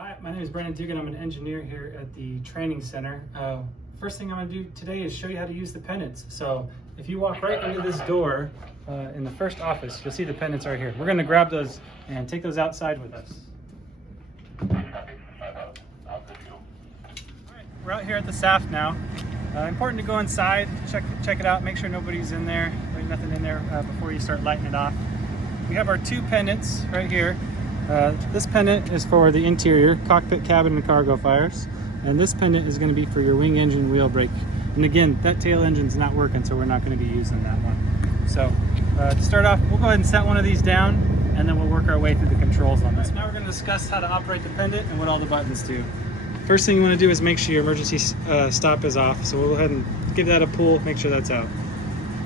Hi, my name is Brandon Dugan. I'm an engineer here at the training center. First thing I'm going to do today is show you how to use the pendants. So if you walk right into this door in the first office, you'll see the pendants right here. We're going to grab those and take those outside with us. All right, we're out here at the SAFT now. Important to go inside, check it out, make sure nobody's in there, there's nothing in there before you start lighting it off. We have our two pendants right here. This pendant is for the interior, cockpit, cabin, and cargo fires. And this pendant is going to be for your wing engine, wheel brake. And again, that tail engine's not working, so we're not going to be using that one. So to start off, we'll go ahead and set one of these down, and then we'll work our way through the controls on this. Now we're going to discuss how to operate the pendant and what all the buttons do. First thing you want to do is make sure your emergency stop is off. So we'll go ahead and give that a pull, make sure that's out.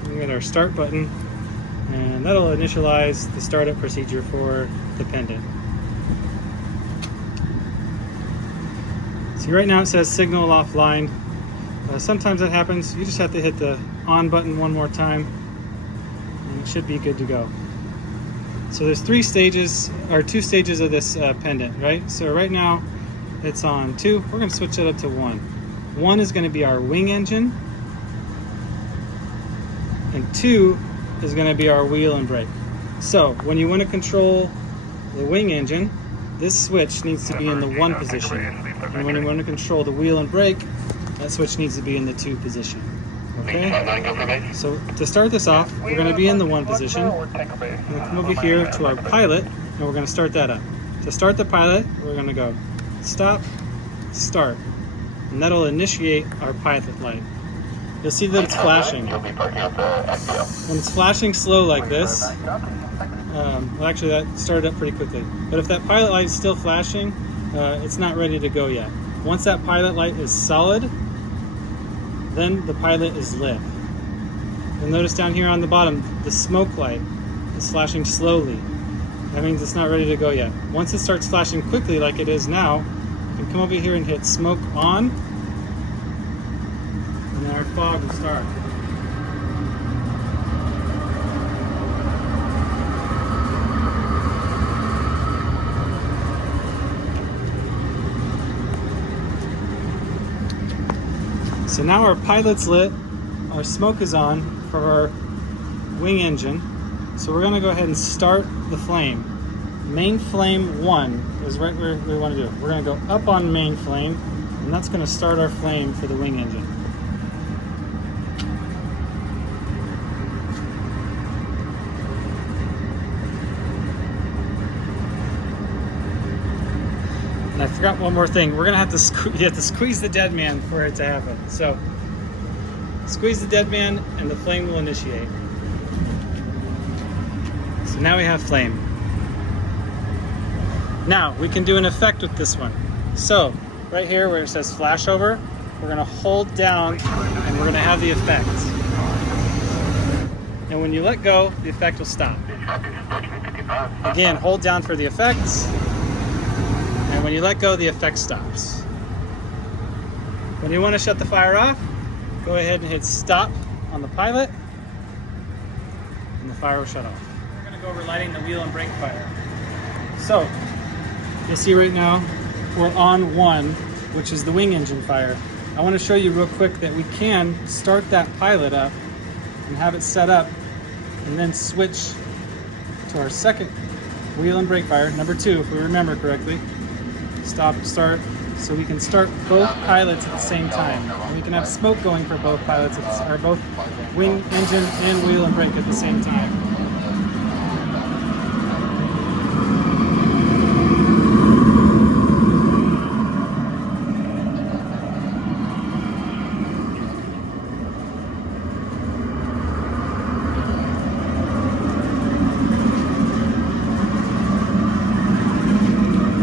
We get our start button, and that'll initialize the startup procedure for the pendant. See, right now it says signal offline. Sometimes that happens. You just have to hit the on button one more time, and it should be good to go. So there's two stages of this pendant, right? So right now it's on 2. We're going to switch it up to 1. 1 is going to be our wing engine, and 2 is going to be our wheel and brake. So when you want to control the wing engine, this switch needs to be in the 1 position. And when you want to control the wheel and brake, that switch needs to be in the 2 position. Okay? So to start this off, we're going to be in the 1 position. We're going to come over here to our pilot, and we're going to start that up. To start the pilot, we're going to go stop, start, and that'll initiate our pilot light. You'll see that it's flashing. When it's flashing slow like this, well, actually that started up pretty quickly. But if that pilot light is still flashing, it's not ready to go yet. Once that pilot light is solid, then the pilot is lit. You'll notice down here on the bottom, the smoke light is flashing slowly. That means it's not ready to go yet. Once it starts flashing quickly like it is now, you can come over here and hit smoke on, and then our fog will start. So now our pilot's lit, our smoke is on for our wing engine. So we're going to go ahead and start the flame. Main flame 1 is right where we want to do it. We're going to go up on main flame, and that's going to start our flame for the wing engine. And I forgot one more thing. We're going to have to you have to squeeze the dead man for it to happen. So squeeze the dead man, and the flame will initiate. So now we have flame. Now we can do an effect with this one. So right here where it says flash over, we're going to hold down and we're going to have the effect. And when you let go, the effect will stop. Again, hold down for the effects. And when you let go, the effect stops. When you want to shut the fire off, go ahead and hit stop on the pilot, and the fire will shut off. We're going to go over lighting the wheel and brake fire. So you'll see right now we're on 1, which is the wing engine fire. I want to show you real quick that we can start that pilot up and have it set up, and then switch to our second wheel and brake fire, number 2, if we remember correctly. Stop, start, so we can start both pilots at the same time. And we can have smoke going for both pilots, or both wing engine and wheel and brake at the same time.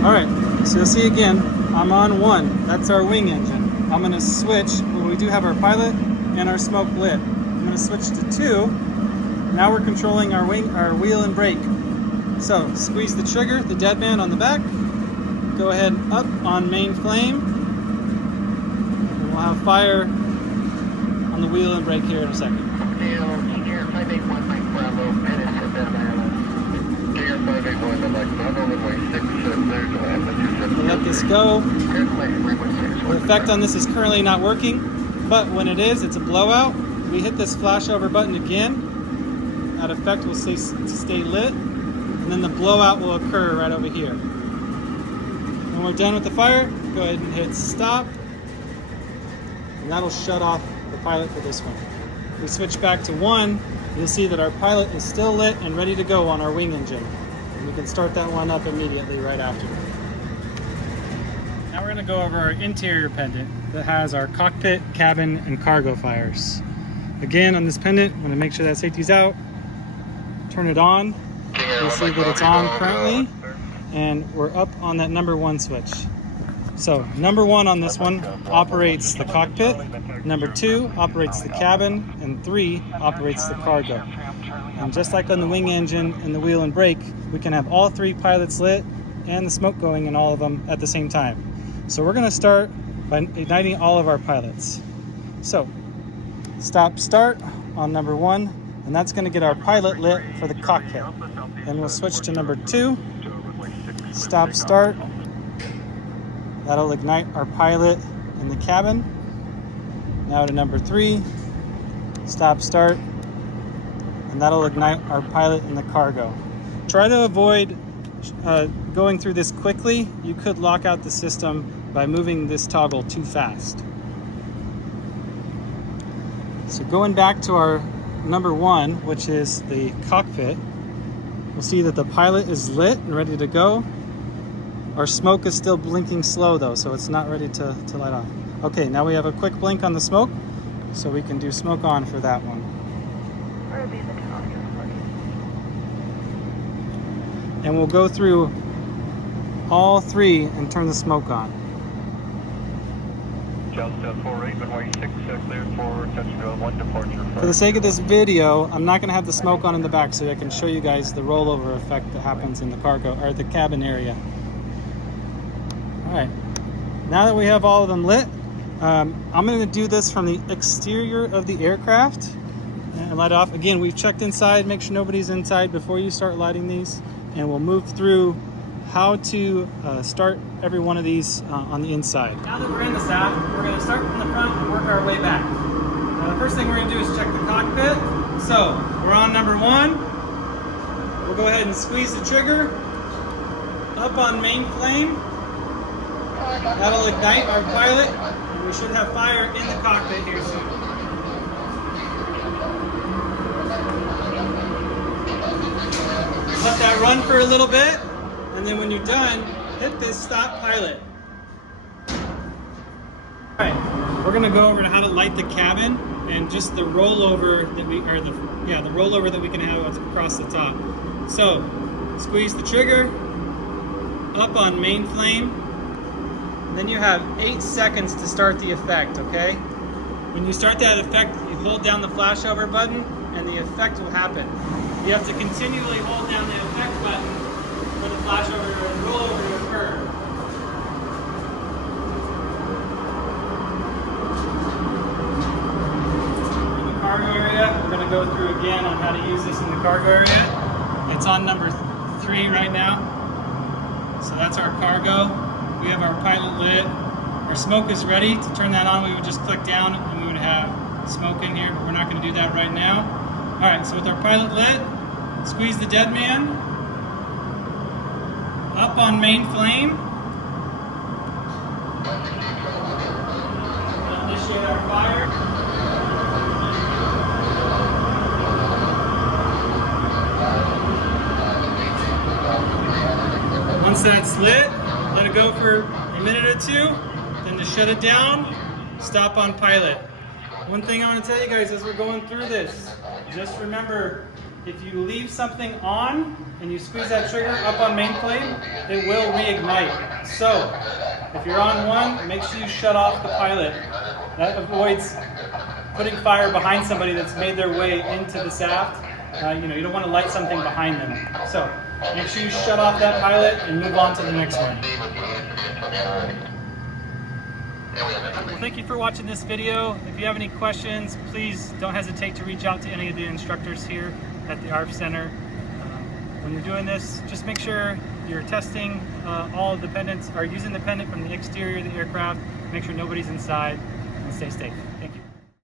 All right. So you'll see again, I'm on 1. That's our wing engine. I'm going to switch. Well, we do have our pilot and our smoke lit. I'm going to switch to 2. Now we're controlling our wheel and brake. So squeeze the trigger, the dead man on the back. Go ahead up on main flame. And we'll have fire on the wheel and brake here in a second. We'll let this go. The effect on this is currently not working, but when it is, it's a blowout. We hit this flashover button again. That effect will stay lit, and then the blowout will occur right over here. When we're done with the fire, go ahead and hit stop, and that'll shut off the pilot for this one. If we switch back to 1, you'll see that our pilot is still lit and ready to go on our wing engine. And we can start that one up immediately right after. Now we're going to go over our interior pendant that has our cockpit, cabin, and cargo fires. Again, on this pendant, I'm going to make sure that safety's out. Turn it on. You'll see that it's on currently, and we're up on that number 1 switch. So number 1 on this one operates the cockpit, number 2 operates the cabin, and 3 operates the cargo. And just like on the wing engine and the wheel and brake, we can have all 3 pilots lit and the smoke going in all of them at the same time. So we're going to start by igniting all of our pilots. So stop start on number 1, and that's going to get our pilot lit for the cockpit. Then we'll switch to number 2, stop start. That'll ignite our pilot in the cabin. Now to number 3, stop start, and that'll ignite our pilot in the cargo. Try to avoid going through this quickly. You could lock out the system by moving this toggle too fast. So going back to our number 1, which is the cockpit, we'll see that the pilot is lit and ready to go. Our smoke is still blinking slow though, so it's not ready to light off. Okay, now we have a quick blink on the smoke, so we can do smoke on for that one. And we'll go through all 3 and turn the smoke on. For the sake of this video, I'm not going to have the smoke on in the back, so I can show you guys the rollover effect that happens in the cargo or the cabin area. All right, now that we have all of them lit, I'm going to do this from the exterior of the aircraft and light off. Again, we've checked inside, make sure nobody's inside before you start lighting these, and we'll move through how to start every one of these on the inside. Now that we're in the SAFT, we're going to start from the front and work our way back. The first thing we're going to do is check the cockpit. So we're on number 1. We'll go ahead and squeeze the trigger up on main flame. That'll ignite our pilot, and we should have fire in the cockpit here soon. Let that run for a little bit, and then when you're done, hit this stop pilot. Alright, we're going to go over to how to light the cabin and just the rollover that the rollover that we can have across the top. So, squeeze the trigger up on main flame. Then you have 8 seconds to start the effect, okay? When you start that effect, you hold down the flashover button and the effect will happen. You have to continually hold down the effect button for the flashover and rollover to occur. In the cargo area, we're going to go through again on how to use this in the cargo area. It's on number 3 right now. So that's our cargo. We have our pilot lit. Our smoke is ready. To turn that on, we would just click down and we would have smoke in here, but we're not going to do that right now. All right, so with our pilot lit, squeeze the dead man up on main flame. We'll initiate our fire. Once that's lit, let it go for a minute or 2, then to shut it down, stop on pilot. One thing I want to tell you guys as we're going through this, just remember, if you leave something on and you squeeze that trigger up on main flame, it will reignite. So, if you're on 1, make sure you shut off the pilot. That avoids putting fire behind somebody that's made their way into the SAFT. You don't want to light something behind them. So, make sure you shut off that pilot and move on to the next one. Well, thank you for watching this video. If you have any questions, please don't hesitate to reach out to any of the instructors here at the ARF Center. When you're doing this, just make sure you're testing all of the pendants, or using the pendant from the exterior of the aircraft. Make sure nobody's inside, and stay safe.